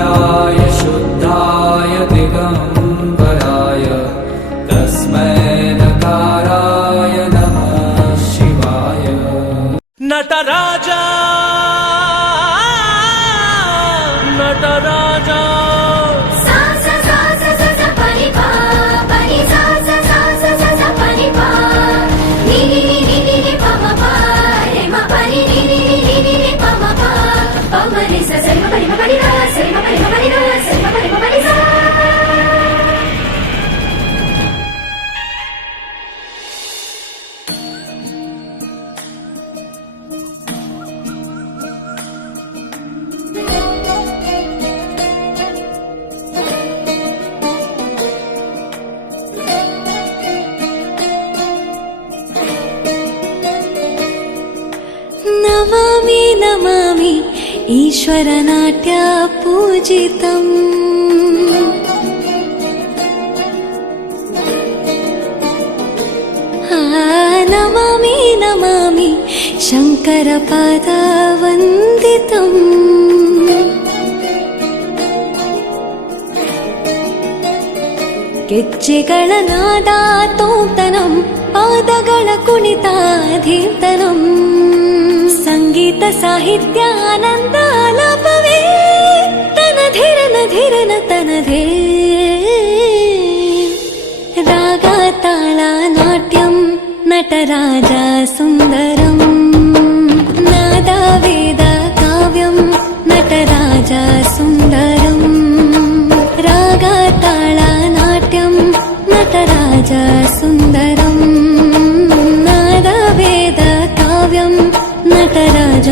नित्याय शुद्धाय दिगंबराय तस्मै नकाराय नमः शिवाय। नटराजा नटराजा नमामि नमामि ईश्वरनाट्य पूजितम्। नमामि नमामि शङ्करपादवन्दितम्। ಗೆಜ್ಜೆಗಳ ನಾದ ತೋಂತನಂ ಪಾದಗಳ ಕುಣಿತಾಧೀರ್ತನಂ ಸಂಗೀತ ಸಾಹಿತ್ಯ ಆನಂದ ಆಲಾಪವೇ ತನಧಿರನ ಧಿರನ ತನಧೇ ರಾಗ ತಾಳ ನಾಟ್ಯಂ ನಟರಾಜ ಸುಂದರಂ ನಾದ ವೇದ ಕಾವ್ಯಂ ನಟರಾಜ ಸುಂದರಂ ರಾಗ ತಾಳ ನಾಟ್ಯಂ ನಟರಾಜ ಸುಂದರಂ ನಾದ ವೇದ ಕಾವ್ಯಂ ನಟರಾಜ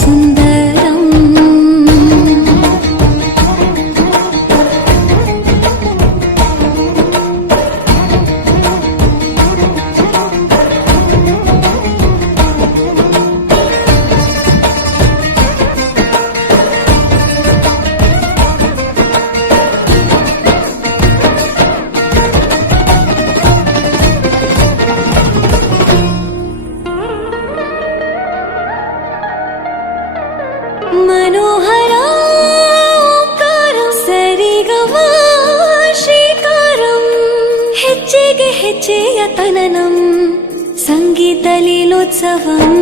ಸುಂದರಂ। मनोहराकारं सरिगमा ಶ್ರೀಕಾರಂ ಹೆಜ್ಜೆಗೆ ಹೆಜ್ಜೆಯ ತನನಂ ಸಂಗೀತ ಲೀಲೋತ್ಸವಂ।